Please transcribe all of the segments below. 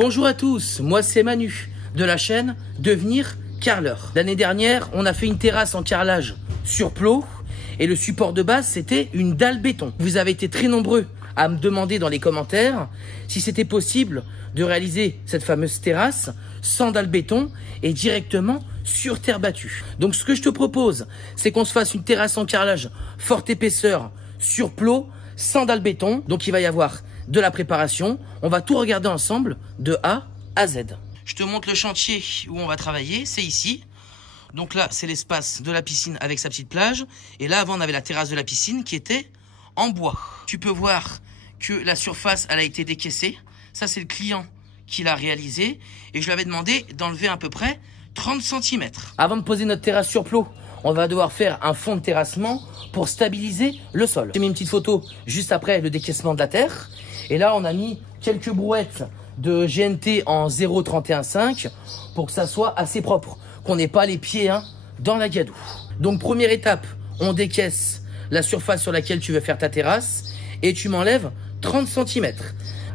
Bonjour à tous, moi c'est Manu de la chaîne Devenir Carreleur. L'année dernière, on a fait une terrasse en carrelage sur plot et le support de base c'était une dalle béton. Vous avez été très nombreux à me demander dans les commentaires si c'était possible de réaliser cette fameuse terrasse sans dalle béton et directement sur terre battue. Donc ce que je te propose, c'est qu'on se fasse une terrasse en carrelage forte épaisseur sur plot sans dalle béton. Donc il va y avoir de la préparation. On va tout regarder ensemble de A à Z. Je te montre le chantier où on va travailler, c'est ici. Donc là, c'est l'espace de la piscine avec sa petite plage. Et là, avant, on avait la terrasse de la piscine qui était en bois. Tu peux voir que la surface, elle a été décaissée. Ça, c'est le client qui l'a réalisé. Et je lui avais demandé d'enlever à peu près 30 cm. Avant de poser notre terrasse sur plot, on va devoir faire un fond de terrassement pour stabiliser le sol. J'ai mis une petite photo juste après le décaissement de la terre. Et là, on a mis quelques brouettes de GNT en 0,315 pour que ça soit assez propre, qu'on n'ait pas les pieds dans la gadoue. Donc, première étape, on décaisse la surface sur laquelle tu veux faire ta terrasse et tu m'enlèves 30 cm.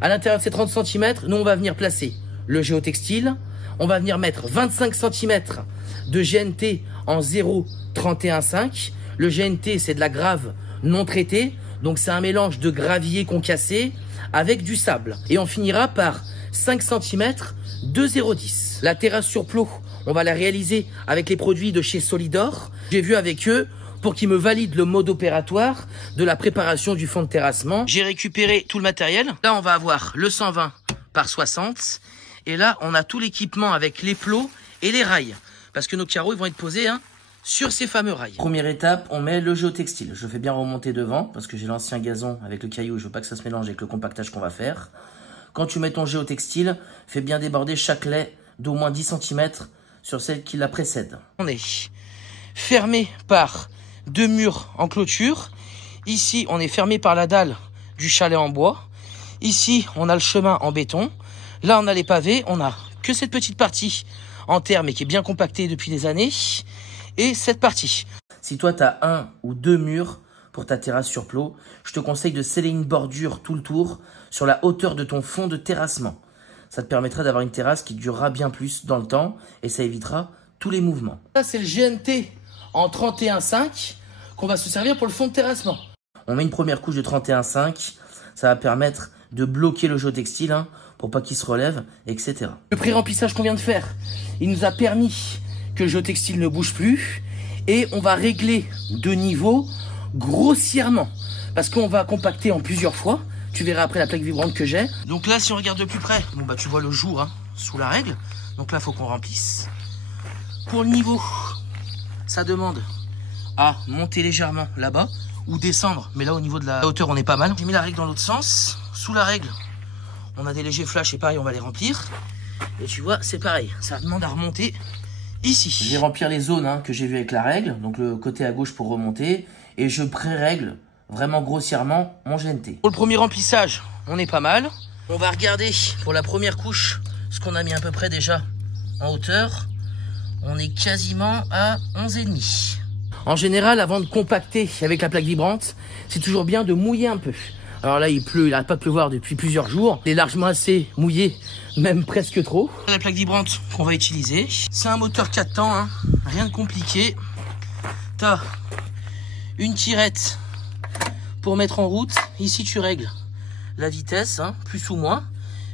À l'intérieur de ces 30 cm, nous, on va venir placer le géotextile. On va venir mettre 25 cm de GNT en 0,315. Le GNT, c'est de la grave non traitée. Donc, c'est un mélange de gravier concassé avec du sable. Et on finira par 5 cm de 0,10. La terrasse sur plot, on va la réaliser avec les produits de chez Solidor. J'ai vu avec eux pour qu'ils me valident le mode opératoire de la préparation du fond de terrassement. J'ai récupéré tout le matériel. Là, on va avoir le 120 par 60. Et là, on a tout l'équipement avec les plots et les rails. Parce que nos carreaux ils vont être posés sur ces fameux rails. Première étape, on met le géotextile. Je fais bien remonter devant parce que j'ai l'ancien gazon avec le caillou. Je veux pas que ça se mélange avec le compactage qu'on va faire. Quand tu mets ton géotextile, fais bien déborder chaque lait d'au moins 10 cm sur celle qui la précède. On est fermé par deux murs en clôture. Ici, on est fermé par la dalle du chalet en bois. Ici, on a le chemin en béton. Là, on a les pavés. On a que cette petite partie en terre, mais qui est bien compactée depuis des années. Et cette partie. Si toi, tu as un ou deux murs pour ta terrasse sur plot, je te conseille de sceller une bordure tout le tour sur la hauteur de ton fond de terrassement. Ça te permettra d'avoir une terrasse qui durera bien plus dans le temps et ça évitera tous les mouvements. Ça, c'est le GNT en 31,5 qu'on va se servir pour le fond de terrassement. On met une première couche de 31,5. Ça va permettre de bloquer le géotextile pour pas qu'il se relève, etc. Le pré-remplissage qu'on vient de faire, il nous a permis que le géotextile ne bouge plus et on va régler de niveau grossièrement parce qu'on va compacter en plusieurs fois. Tu verras après la plaque vibrante que j'ai. Donc là, si on regarde de plus près, bon bah tu vois le jour sous la règle. Donc là, il faut qu'on remplisse. Pour le niveau, ça demande à monter légèrement là-bas ou descendre. Mais là, au niveau de la hauteur, on est pas mal. J'ai mis la règle dans l'autre sens. Sous la règle, on a des légers flashs et pareil, on va les remplir. Et tu vois, c'est pareil. Ça demande à remonter ici. Je vais remplir les zones que j'ai vues avec la règle. Donc le côté à gauche pour remonter. Et je pré-règle vraiment grossièrement mon GNT. Pour le premier remplissage, on est pas mal. On va regarder pour la première couche ce qu'on a mis à peu près déjà en hauteur. On est quasiment à 11,5. En général, avant de compacter avec la plaque vibrante, c'est toujours bien de mouiller un peu. Alors là, il pleut, il n'arrête pas de pleuvoir depuis plusieurs jours. Il est largement assez mouillé, même presque trop. La plaque vibrante qu'on va utiliser, c'est un moteur 4 temps, rien de compliqué. T'as une tirette pour mettre en route. Ici, tu règles la vitesse, plus ou moins.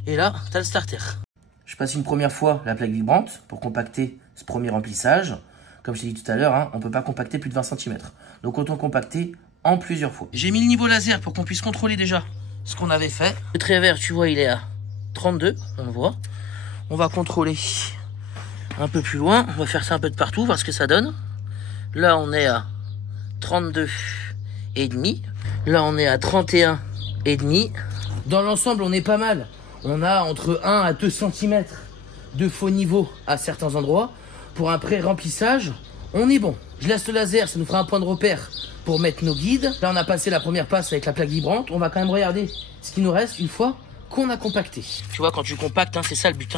Et là, tu as le starter. Je passe une première fois la plaque vibrante pour compacter ce premier remplissage. Comme je t'ai dit tout à l'heure, on ne peut pas compacter plus de 20 cm. Donc, autant compacter en plusieurs fois. J'ai mis le niveau laser pour qu'on puisse contrôler déjà ce qu'on avait fait. Le trait vert, tu vois, il est à 32, on le voit. On va contrôler un peu plus loin. On va faire ça un peu de partout, voir ce que ça donne. Là, on est à 32,5. Là, on est à 31,5. Dans l'ensemble, on est pas mal. On a entre 1 à 2 cm de faux niveau à certains endroits. Pour un pré-remplissage, on est bon. Je laisse le laser, ça nous fera un point de repère pour mettre nos guides. Là, on a passé la première passe avec la plaque vibrante. On va quand même regarder ce qui nous reste une fois qu'on a compacté. Tu vois, quand tu compactes, c'est ça le but.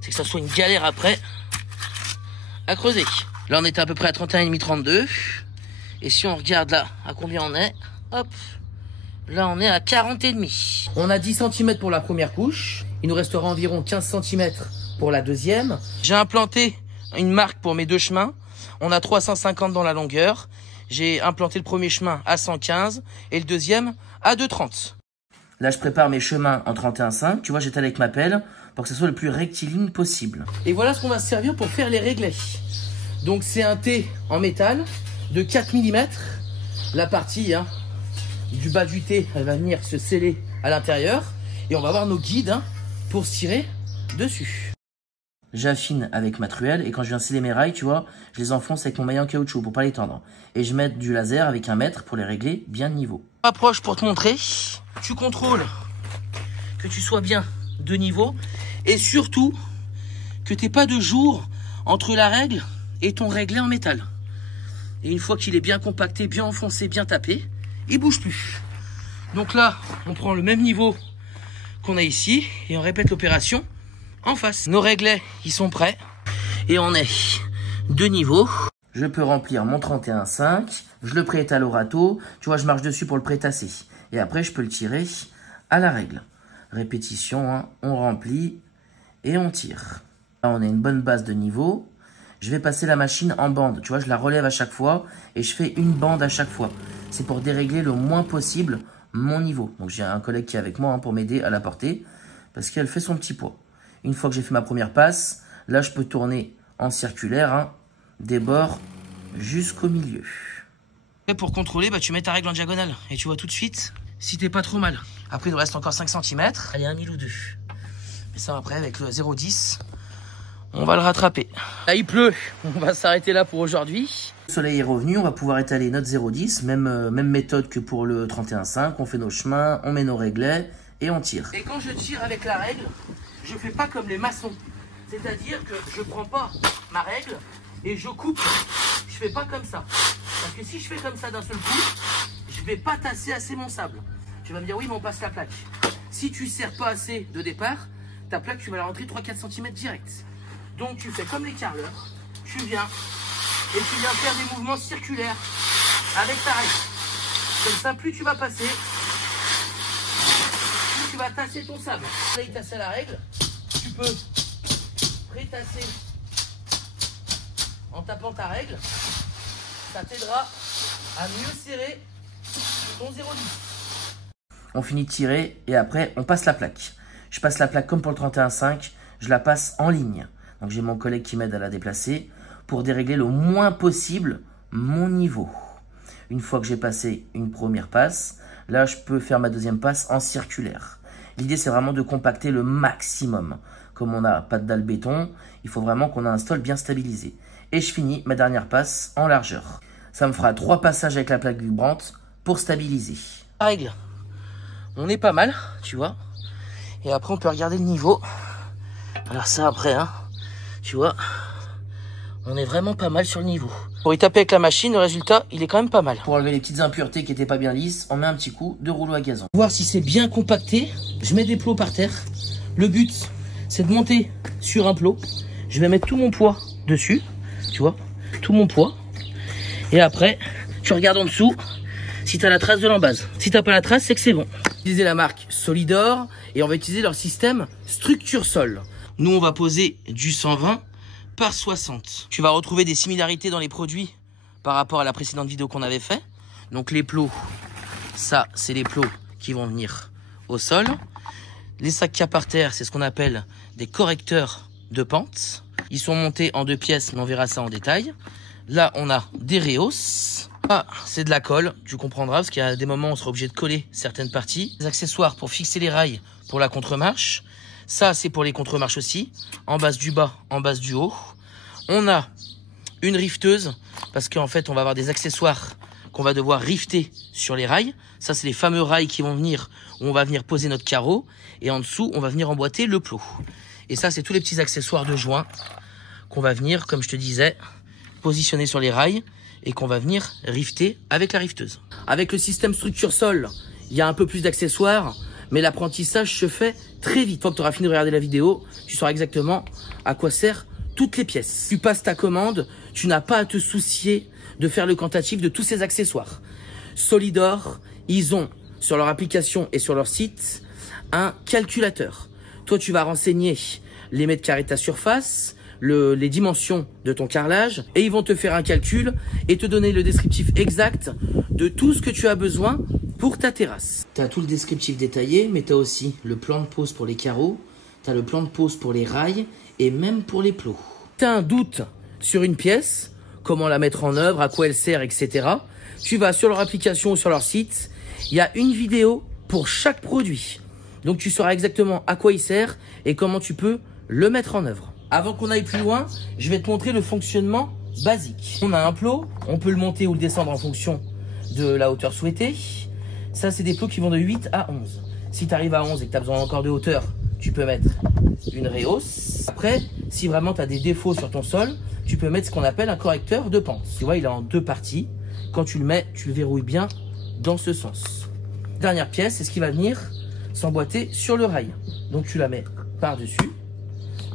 C'est que ça soit une galère après à creuser. Là, on était à peu près à 31,5, 32. Et si on regarde là, à combien on est, hop, là, on est à 40,5. On a 10 cm pour la première couche. Il nous restera environ 15 cm pour la deuxième. J'ai implanté une marque pour mes deux chemins. On a 350 dans la longueur. J'ai implanté le premier chemin à 115 et le deuxième à 2,30. Là, je prépare mes chemins en 31,5. Tu vois, j'étale avec ma pelle pour que ce soit le plus rectiligne possible. Et voilà ce qu'on va se servir pour faire les réglés. Donc, c'est un T en métal de 4 mm. La partie du bas du T, elle va venir se sceller à l'intérieur. Et on va avoir nos guides pour se tirer dessus. J'affine avec ma truelle et quand je viens sceller mes rails, tu vois, je les enfonce avec mon maillet en caoutchouc pour pas les tendre. Et je mets du laser avec un mètre pour les régler bien de niveau. Approche pour te montrer. Tu contrôles que tu sois bien de niveau et surtout que tu n'aies pas de jour entre la règle et ton réglé en métal. Et une fois qu'il est bien compacté, bien enfoncé, bien tapé, il bouge plus. Donc là, on prend le même niveau qu'on a ici et on répète l'opération en face. Nos réglets, ils sont prêts et on est de niveau. Je peux remplir mon 31,5, je le préétale au râteau, tu vois, je marche dessus pour le prétasser. Et après, je peux le tirer à la règle. Répétition, on remplit et on tire. Là, on a une bonne base de niveau. Je vais passer la machine en bande, tu vois, je la relève à chaque fois et je fais une bande à chaque fois. C'est pour dérégler le moins possible mon niveau. Donc j'ai un collègue qui est avec moi pour m'aider à la porter parce qu'elle fait son petit poids. Une fois que j'ai fait ma première passe, là je peux tourner en circulaire des bords jusqu'au milieu. Et pour contrôler, tu mets ta règle en diagonale et tu vois tout de suite si t'es pas trop mal. Après il nous reste encore 5 cm, allez 1 000 ou 2. Mais ça après avec le 0,10, on va le rattraper. Là il pleut, on va s'arrêter là pour aujourd'hui. Le soleil est revenu, on va pouvoir étaler notre 0,10, même méthode que pour le 31,5. On fait nos chemins, on met nos réglets et on tire. Et quand je tire avec la règle, je fais pas comme les maçons. C'est-à-dire que je prends pas ma règle et je coupe. Je fais pas comme ça. Parce que si je fais comme ça d'un seul coup, je vais pas tasser assez mon sable. Tu vas me dire oui mais on passe la plaque. Si tu serres pas assez de départ, ta plaque tu vas la rentrer 3-4 cm direct. Donc tu fais comme les carreleurs, tu viens et tu viens faire des mouvements circulaires avec ta règle. Comme ça, plus tu vas passer, plus tu vas tasser ton sable. Là, il tasse à la règle, tu peux pré-tasser en tapant ta règle. Ça t'aidera à mieux serrer ton 0,10. On finit de tirer et après, on passe la plaque. Je passe la plaque comme pour le 31,5, je la passe en ligne. Donc j'ai mon collègue qui m'aide à la déplacer pour dérégler le moins possible mon niveau. Une fois que j'ai passé une première passe, là je peux faire ma deuxième passe en circulaire. L'idée c'est vraiment de compacter le maximum. Comme on n'a pas de dalle béton, il faut vraiment qu'on ait un stall bien stabilisé. Et je finis ma dernière passe en largeur. Ça me fera 3 passages avec la plaque vibrante pour stabiliser. Règle, on est pas mal, tu vois. Et après on peut regarder le niveau. Alors ça après, tu vois, on est vraiment pas mal sur le niveau. Pour y taper avec la machine, le résultat, il est quand même pas mal. Pour enlever les petites impuretés qui n'étaient pas bien lisses, on met un petit coup de rouleau à gazon. Pour voir si c'est bien compacté, je mets des plots par terre. Le but, c'est de monter sur un plot. Je vais mettre tout mon poids dessus, tu vois, tout mon poids. Et après, tu regardes en dessous si tu as la trace de l'embase. Si tu n'as pas la trace, c'est que c'est bon. Utiliser la marque Solidor et on va utiliser leur système Structure Sol. Nous, on va poser du 120 par 60. Tu vas retrouver des similarités dans les produits par rapport à la précédente vidéo qu'on avait fait. Donc les plots, ça, c'est les plots qui vont venir au sol. Les sacs qu'il y a par terre, c'est ce qu'on appelle des correcteurs de pente. Ils sont montés en 2 pièces, mais on verra ça en détail. Là, on a des rehausses. Ah, c'est de la colle, tu comprendras, parce qu'il y a des moments où on sera obligé de coller certaines parties. Des accessoires pour fixer les rails pour la contre-marche. Ça, c'est pour les contre-marches aussi. En base du bas, en base du haut. On a une rifteuse, parce qu'en fait, on va avoir des accessoires qu'on va devoir rifter sur les rails. Ça, c'est les fameux rails qui vont venir, où on va venir poser notre carreau. Et en dessous, on va venir emboîter le plot. Et ça, c'est tous les petits accessoires de joint qu'on va venir, comme je te disais, positionner sur les rails et qu'on va venir rifter avec la rifteuse. Avec le système Structure Sol, il y a un peu plus d'accessoires, mais l'apprentissage se fait très vite. Une fois que tu auras fini de regarder la vidéo, tu sauras exactement à quoi servent toutes les pièces. Tu passes ta commande, tu n'as pas à te soucier de faire le quantitatif de tous ces accessoires. Solidor, ils ont sur leur application et sur leur site un calculateur. Toi, tu vas renseigner les mètres carrés de ta surface, les dimensions de ton carrelage, et ils vont te faire un calcul et te donner le descriptif exact de tout ce que tu as besoin pour ta terrasse. Tu as tout le descriptif détaillé, mais tu as aussi le plan de pose pour les carreaux, tu as le plan de pose pour les rails et même pour les plots. Tu as un doute sur une pièce, comment la mettre en œuvre, à quoi elle sert, etc. Tu vas sur leur application ou sur leur site, il y a une vidéo pour chaque produit. Donc tu sauras exactement à quoi il sert et comment tu peux le mettre en œuvre. Avant qu'on aille plus loin, je vais te montrer le fonctionnement basique. On a un plot, on peut le monter ou le descendre en fonction de la hauteur souhaitée. Ça, c'est des plots qui vont de 8 à 11. Si tu arrives à 11 et que tu as besoin encore de hauteur, tu peux mettre une réhausse. Après, si vraiment tu as des défauts sur ton sol, tu peux mettre ce qu'on appelle un correcteur de pente. Tu vois, il est en deux parties. Quand tu le mets, tu le verrouilles bien dans ce sens. Dernière pièce, c'est ce qui va venir s'emboîter sur le rail. Donc tu la mets par-dessus.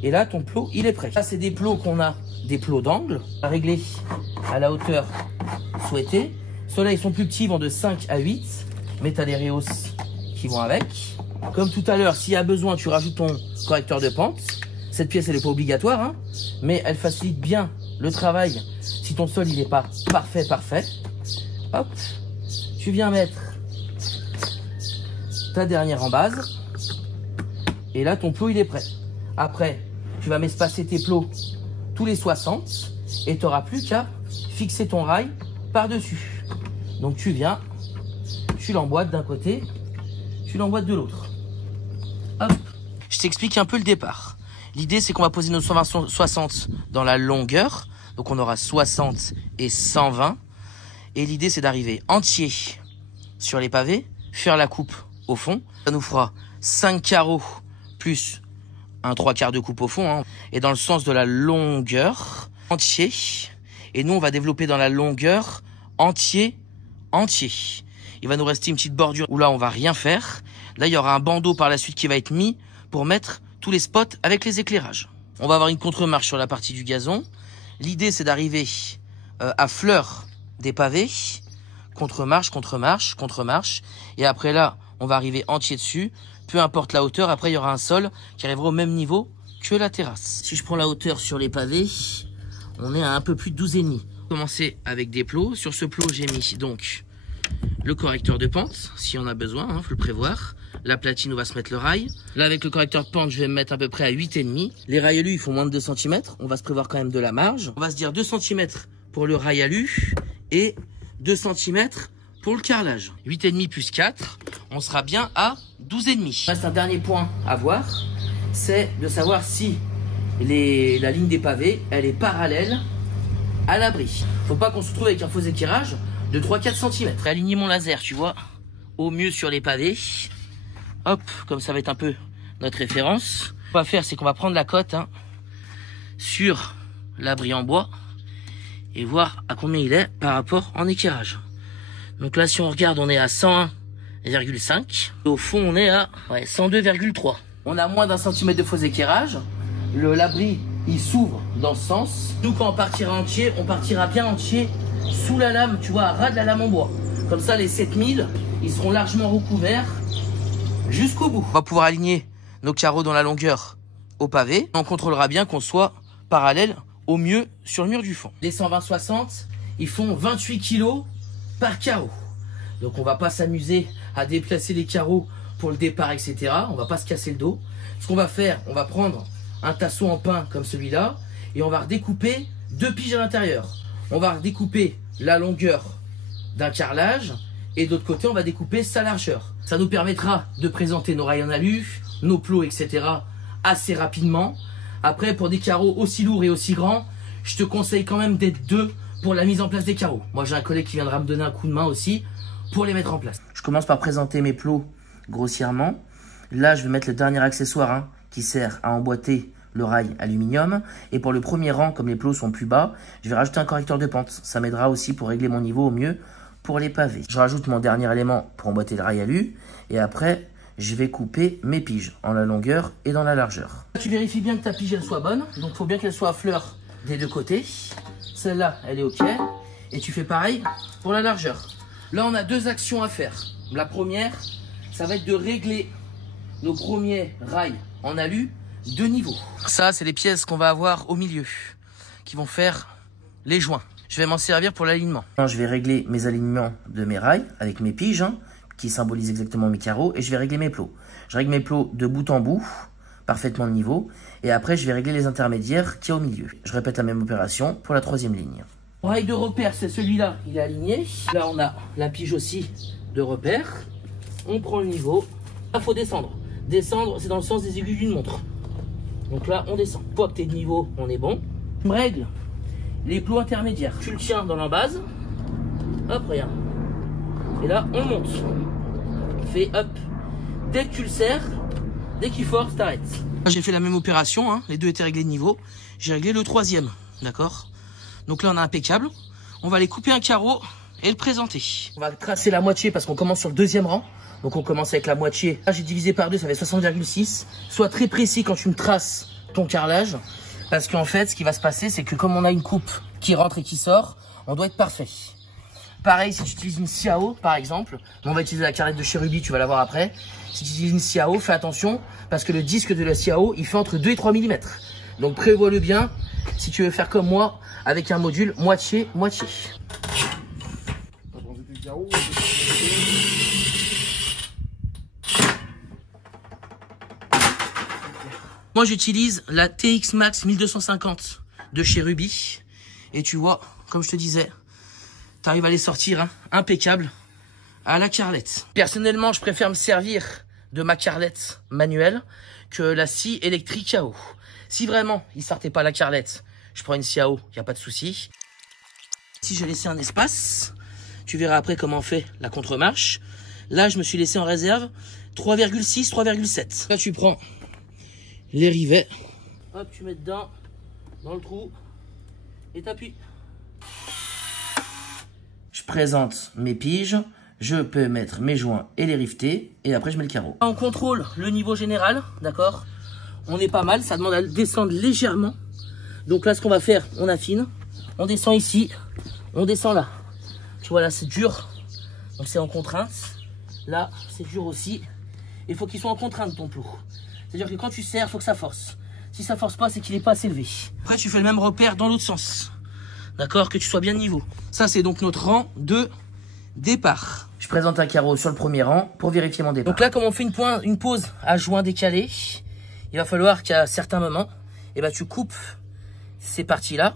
Et là, ton plot, il est prêt. Là, c'est des plots qu'on a, des plots d'angle, à régler à la hauteur souhaitée. Ceux-là, ils sont plus petits, ils vont de 5 à 8. Mais tu as les rehausses qui vont avec. Comme tout à l'heure, s'il y a besoin, tu rajoutes ton correcteur de pente. Cette pièce, elle n'est pas obligatoire, hein, mais elle facilite bien le travail si ton sol, il n'est pas parfait. Hop, tu viens mettre ta dernière en base. Et là, ton plot, il est prêt. Après, tu vas m'espacer tes plots tous les 60 et tu n'auras plus qu'à fixer ton rail par-dessus. Donc tu viens, tu l'emboîtes d'un côté, tu l'emboîtes de l'autre. Hop. Je t'explique un peu le départ. L'idée, c'est qu'on va poser nos 120-60 dans la longueur. Donc on aura 60 et 120. Et l'idée, c'est d'arriver entier sur les pavés, faire la coupe au fond. Ça nous fera 5 carreaux plus un 3/4 de coupe au fond, hein, et dans le sens de la longueur, entier. Et nous, on va développer dans la longueur entier. Il va nous rester une petite bordure où là, on va rien faire. Là, il y aura un bandeau par la suite qui va être mis pour mettre tous les spots avec les éclairages. On va avoir une contre-marche sur la partie du gazon. L'idée, c'est d'arriver à fleur des pavés. Contre-marche. Et après là, on va arriver entier dessus. Peu importe la hauteur, après il y aura un sol qui arrivera au même niveau que la terrasse. Si je prends la hauteur sur les pavés, on est à un peu plus de 12,5. Commencer avec des plots. Sur ce plot, j'ai mis donc le correcteur de pente, si on a besoin, hein, faut le prévoir. La platine, on va se mettre le rail. Là, avec le correcteur de pente, je vais me mettre à peu près à 8,5. Les rails alus, ils font moins de 2 cm. On va se prévoir quand même de la marge. On va se dire 2 cm pour le rail alu et 2 cm pour le carrelage. 8,5 plus 4, on sera bien à 12,5. Il reste un dernier point à voir, c'est de savoir si la ligne des pavés, elle est parallèle à l'abri. Faut pas qu'on se retrouve avec un faux éclairage de 3-4 cm. Aligner mon laser, tu vois, au mieux sur les pavés. Hop, comme ça va être un peu notre référence. Ce qu'on va faire, c'est qu'on va prendre la cote sur l'abri en bois et voir à combien il est par rapport en éclairage. Donc là, si on regarde, on est à 101,5. Au fond, on est à 102,3. On a moins d'un centimètre de faux éclairage. L'abri, il s'ouvre dans ce sens. Nous, quand on partira entier, on partira bien entier sous la lame, tu vois, à ras de la lame en bois. Comme ça, les 7000, ils seront largement recouverts jusqu'au bout. On va pouvoir aligner nos carreaux dans la longueur au pavé. On contrôlera bien qu'on soit parallèle au mieux sur le mur du fond. Les 120-60, ils font 28 kg par carreau. Donc on va pas s'amuser à déplacer les carreaux pour le départ, etc. On va pas se casser le dos. Ce qu'on va faire, on va prendre un tasseau en pin comme celui-là et on va redécouper 2 piges à l'intérieur. On va redécouper la longueur d'un carrelage et de l'autre côté, on va découper sa largeur. Ça nous permettra de présenter nos rails en alu, nos plots, etc. assez rapidement. Après, pour des carreaux aussi lourds et aussi grands, je te conseille quand même d'être 2 pour la mise en place des carreaux. Moi, j'ai un collègue qui viendra me donner un coup de main aussi pour les mettre en place. Je commence par présenter mes plots grossièrement. Là, je vais mettre le dernier accessoire qui sert à emboîter le rail aluminium. Et pour le premier rang, comme les plots sont plus bas, je vais rajouter un correcteur de pente. Ça m'aidera aussi pour régler mon niveau au mieux pour les pavés. Je rajoute mon dernier élément pour emboîter le rail alu. Et après, je vais couper mes piges en la longueur et dans la largeur. Tu vérifies bien que ta pige elle soit bonne. Donc, il faut bien qu'elle soit à fleur des deux côtés. Celle-là, elle est OK. Et tu fais pareil pour la largeur. Là, on a 2 actions à faire. La première, ça va être de régler nos premiers rails en alu de niveau. Ça, c'est les pièces qu'on va avoir au milieu, qui vont faire les joints. Je vais m'en servir pour l'alignement. Je vais régler mes alignements de mes rails avec mes piges, hein, qui symbolisent exactement mes carreaux, et je vais régler mes plots. Je règle mes plots de bout en bout, parfaitement de niveau, et après je vais régler les intermédiaires qu'il y a au milieu. Je répète la même opération pour la troisième ligne. Le rail de repère, c'est celui-là, il est aligné. Là, on a la pige aussi de repère. On prend le niveau. Là, il faut descendre. Descendre, c'est dans le sens des aiguilles d'une montre. Donc là, on descend. Une fois que tu es de niveau, on est bon. Je me règle les plots intermédiaires. Tu le tiens dans la base. Hop, regarde. Et là, on monte. Fais hop. Dès que tu le serres, dès qu'il force, t'arrêtes. J'ai fait la même opération, hein. Les deux étaient réglés de niveau. J'ai réglé le troisième, d'accord? Donc là, on a impeccable. On va aller couper un carreau et le présenter. On va tracer la moitié parce qu'on commence sur le deuxième rang. Donc on commence avec la moitié. Là, j'ai divisé par deux, ça fait 60,6. Sois très précis quand tu me traces ton carrelage. Parce qu'en fait, ce qui va se passer, c'est que comme on a une coupe qui rentre et qui sort, on doit être parfait. Pareil, si tu utilises une Siao, par exemple, on va utiliser la carrette de chez Ruby, tu vas la voir après. Si tu utilises une Siao, fais attention, parce que le disque de la Siao, il fait entre 2 et 3 mm. Donc prévois-le bien, si tu veux faire comme moi, avec un module moitié-moitié. Moi, j'utilise la TX Max 1250 de chez Ruby. Et tu vois, comme je te disais, tu arrives à les sortir, hein, impeccable à la carrelette. Personnellement, je préfère me servir de ma carrelette manuelle que la scie électrique Siao. Si vraiment il sortait pas la carrelette, je prends une Siao, il n'y a pas de souci. Si j'ai laissé un espace, tu verras après comment on fait la contre-marche. Là, je me suis laissé en réserve 3,6, 3,7. Là, tu prends les rivets. Hop, tu mets dedans, dans le trou, et t'appuies. Je présente mes piges, je peux mettre mes joints et les riveter, et après je mets le carreau. On contrôle le niveau général, d'accord? On est pas mal, ça demande à descendre légèrement. Donc là, ce qu'on va faire, on affine, on descend ici, on descend là. Tu vois là, c'est dur, donc c'est en contrainte. Là, c'est dur aussi. Il faut qu'il soit en contrainte ton plot. C'est-à-dire que quand tu serres, il faut que ça force. Si ça force pas, c'est qu'il n'est pas assez élevé. Après, tu fais le même repère dans l'autre sens. D'accord? Que tu sois bien de niveau. Ça, c'est donc notre rang de départ. Je présente un carreau sur le premier rang pour vérifier mon départ. Donc là, comme on fait une pause à joint décalé, il va falloir qu'à certains moments, eh ben, tu coupes ces parties-là.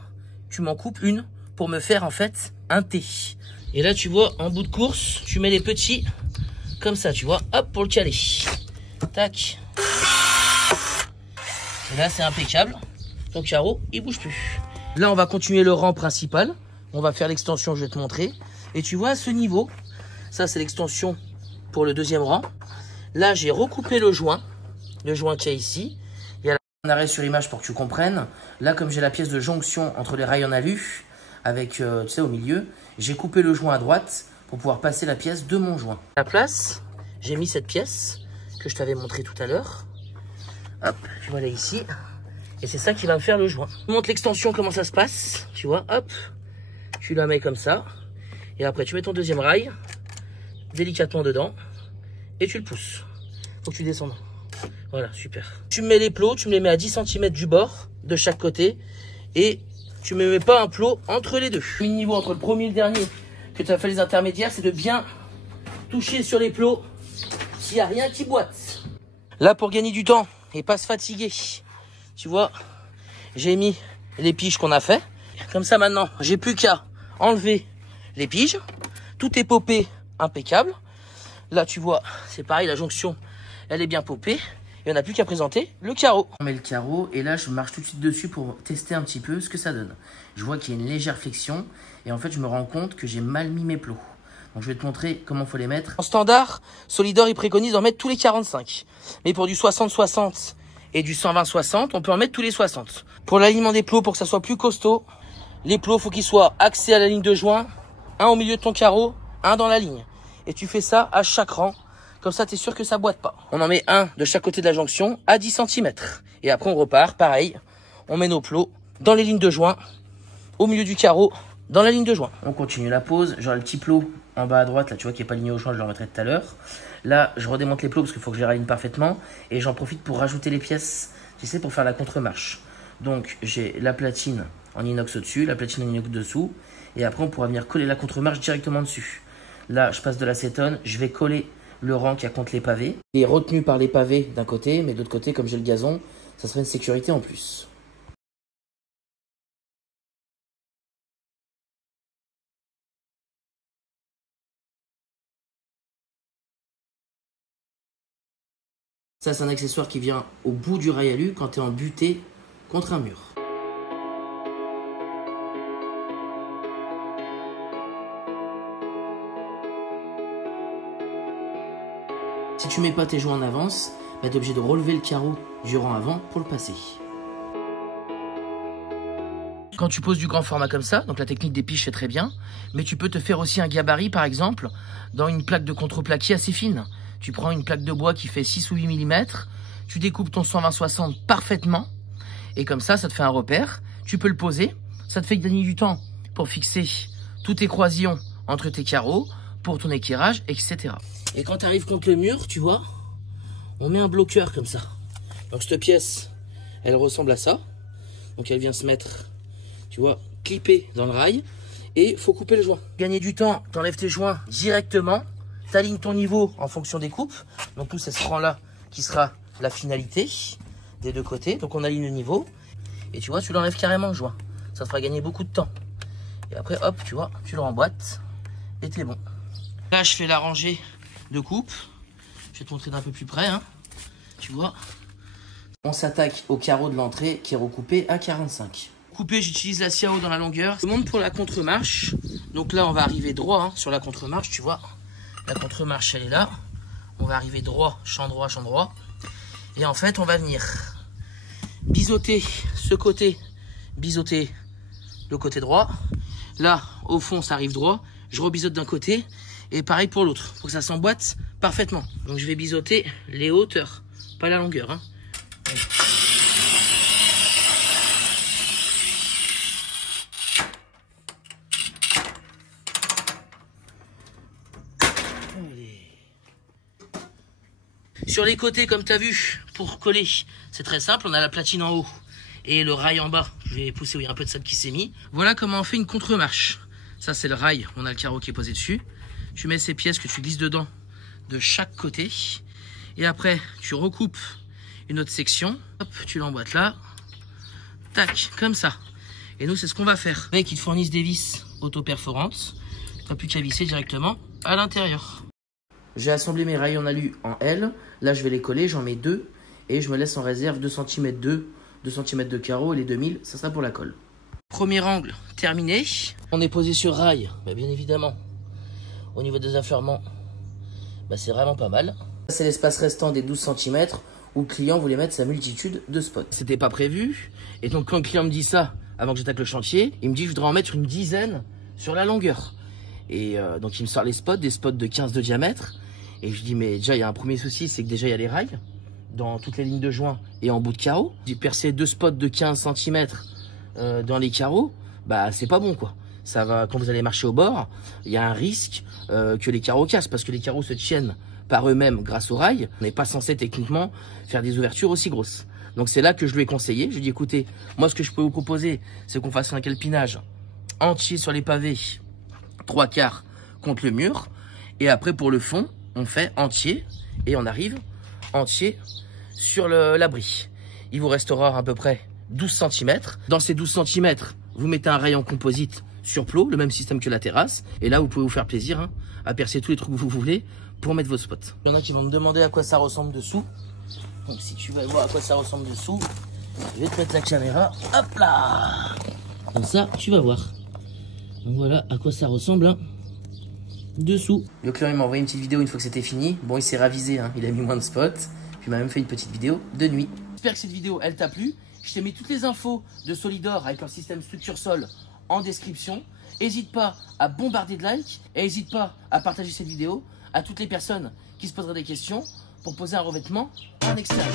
Tu m'en coupes une pour me faire en fait un T. Et là, tu vois, en bout de course, tu mets les petits comme ça, tu vois. Hop, pour le caler. Tac. Et là, c'est impeccable. Ton carreau, il bouge plus. Là, on va continuer le rang principal. On va faire l'extension, je vais te montrer. Et tu vois, à ce niveau, ça, c'est l'extension pour le deuxième rang. Là, j'ai recoupé le joint qu'il y a ici. Il y a un arrêt sur image pour que tu comprennes. Là, comme j'ai la pièce de jonction entre les rails en alu, avec, tu sais, au milieu, j'ai coupé le joint à droite pour pouvoir passer la pièce de mon joint. À la place, j'ai mis cette pièce que je t'avais montré tout à l'heure. Hop, voilà ici. Et c'est ça qui va me faire le joint. Je montre l'extension, comment ça se passe. Tu vois, hop, tu la mets comme ça. Et après, tu mets ton deuxième rail délicatement dedans et tu le pousses. Faut que tu descendes. Voilà, super. Tu mets les plots, tu me les mets à 10 cm du bord, de chaque côté. Et tu ne me mets pas un plot entre les deux. Le niveau entre le premier et le dernier, que tu as fait les intermédiaires, c'est de bien toucher sur les plots s'il n'y a rien qui boite. Là, pour gagner du temps et pas se fatiguer, tu vois, j'ai mis les piges qu'on a fait. Comme ça, maintenant, j'ai plus qu'à enlever les piges. Tout est popé, impeccable. Là, tu vois, c'est pareil, la jonction, elle est bien popée. Et on n'a plus qu'à présenter le carreau. On met le carreau et là, je marche tout de suite dessus pour tester un petit peu ce que ça donne. Je vois qu'il y a une légère flexion et en fait, je me rends compte que j'ai mal mis mes plots. Donc, je vais te montrer comment il faut les mettre. En standard, Solidor, il préconise d'en mettre tous les 45. Mais pour du 60-60 et du 120-60, on peut en mettre tous les 60. Pour l'alignement des plots, pour que ça soit plus costaud, les plots, il faut qu'ils soient axés à la ligne de joint, un au milieu de ton carreau, un dans la ligne. Et tu fais ça à chaque rang. Comme ça, tu es sûr que ça boite pas. On en met un de chaque côté de la jonction à 10 cm. Et après, on repart, pareil. On met nos plots dans les lignes de joint, au milieu du carreau, dans la ligne de joint. On continue la pose. J'aurai le petit plot en bas à droite, là tu vois qui n'est pas ligné au joint, je le remettrai tout à l'heure. Là, je redémonte les plots parce qu'il faut que je les raligne parfaitement. Et j'en profite pour rajouter les pièces, tu sais, pour faire la contre-marche. Donc, j'ai la platine en inox au-dessus, la platine en inox dessous. Et après, on pourra venir coller la contre-marche directement dessus. Là, je passe de l'acétone, je vais coller le rang qui a contre les pavés. Il est retenu par les pavés d'un côté, mais de l'autre côté, comme j'ai le gazon, ça serait une sécurité en plus. Ça, c'est un accessoire qui vient au bout du rail alu quand tu es en butée contre un mur. Si tu mets pas tes joints en avance, bah, tu es obligé de relever le carreau du rang avant pour le passer. Quand tu poses du grand format comme ça, donc la technique des piches c'est très bien, mais tu peux te faire aussi un gabarit par exemple dans une plaque de contreplaqué assez fine. Tu prends une plaque de bois qui fait 6 ou 8 mm, tu découpes ton 120-60 parfaitement, et comme ça, ça te fait un repère. Tu peux le poser, ça te fait gagner du temps pour fixer toutes tes croisillons entre tes carreaux, pour ton équerrage, etc. Et quand tu arrives contre le mur, tu vois, on met un bloqueur comme ça. Donc cette pièce, elle ressemble à ça. Donc elle vient se mettre, tu vois, clippée dans le rail, et il faut couper le joint. Gagner du temps, tu enlèves tes joints directement. Tu alignes ton niveau en fonction des coupes. Donc tout c'est ce rang-là qui sera la finalité des deux côtés. Donc on aligne le niveau. Et tu vois, tu l'enlèves carrément le joint. Ça te fera gagner beaucoup de temps. Et après, hop, tu vois, tu le remboîtes. Et t'es bon. Là, je fais la rangée de coupe. Je vais te montrer d'un peu plus près. Hein. Tu vois. On s'attaque au carreau de l'entrée qui est recoupé à 45. Coupé, j'utilise la scie à eau dans la longueur. Je monte pour la contre-marche. Donc là, on va arriver droit hein, sur la contre-marche, tu vois. La contre-marche, elle est là. On va arriver droit, champ droit, champ droit. Et en fait, on va venir biseauter ce côté, biseauter le côté droit. Là, au fond, ça arrive droit. Je rebiseaute d'un côté. Et pareil pour l'autre, pour que ça s'emboîte parfaitement. Donc, je vais biseauter les hauteurs, pas la longueur. Hein. Sur les côtés, comme tu as vu, pour coller, c'est très simple. On a la platine en haut et le rail en bas. Je vais pousser où il y a un peu de sable qui s'est mis. Voilà comment on fait une contre-marche. Ça, c'est le rail. On a le carreau qui est posé dessus. Tu mets ces pièces que tu glisses dedans de chaque côté. Et après, tu recoupes une autre section. Hop, tu l'emboîtes là. Tac, comme ça. Et nous, c'est ce qu'on va faire. Avec, ils te fournissent des vis auto-perforantes. Tu n'as plus qu'à visser directement à l'intérieur. J'ai assemblé mes rails en alu en L. Là, je vais les coller, j'en mets 2. Et je me laisse en réserve 2 cm 2 cm de carreau. Et les 2000, ça sera pour la colle. Premier angle terminé. On est posé sur rail, bah, bien évidemment. Au niveau des affleurements, bah, c'est vraiment pas mal. C'est l'espace restant des 12 cm où le client voulait mettre sa multitude de spots. C'était pas prévu. Et donc, quand le client me dit ça, avant que j'attaque le chantier, il me dit je voudrais en mettre une dizaine sur la longueur. Et donc, il me sort les spots, des spots de 15 de diamètre. Et je dis, mais déjà, il y a un premier souci, c'est que déjà, il y a les rails dans toutes les lignes de joint et en bout de carreau. J'ai percé 2 spots de 15 cm dans les carreaux, bah, c'est pas bon, quoi. Ça va, quand vous allez marcher au bord, il y a un risque que les carreaux cassent parce que les carreaux se tiennent par eux-mêmes grâce aux rails. On n'est pas censé techniquement faire des ouvertures aussi grosses. Donc, c'est là que je lui ai conseillé. Je lui ai dit, écoutez, moi, ce que je peux vous proposer, c'est qu'on fasse un calpinage entier sur les pavés, 3/4 contre le mur. Et après, pour le fond, on fait entier et on arrive entier sur l'abri. Il vous restera à peu près 12 cm. Dans ces 12 cm, vous mettez un rail en composite sur plot, le même système que la terrasse. Et là, vous pouvez vous faire plaisir hein, à percer tous les trucs que vous voulez pour mettre vos spots. Il y en a qui vont me demander à quoi ça ressemble dessous. Donc si tu veux voir à quoi ça ressemble dessous, je vais te mettre la caméra. Hop là! Comme ça, tu vas voir. Donc voilà à quoi ça ressemble. Hein. Dessous. Le client il m'a envoyé une petite vidéo une fois que c'était fini. Bon, il s'est ravisé, hein. Il a mis moins de spots. Puis il m'a même fait une petite vidéo de nuit. J'espère que cette vidéo elle t'a plu. Je t'ai mis toutes les infos de Solidor avec leur système structure sol en description. N'hésite pas à bombarder de likes et n'hésite pas à partager cette vidéo à toutes les personnes qui se poseraient des questions pour poser un revêtement en extérieur.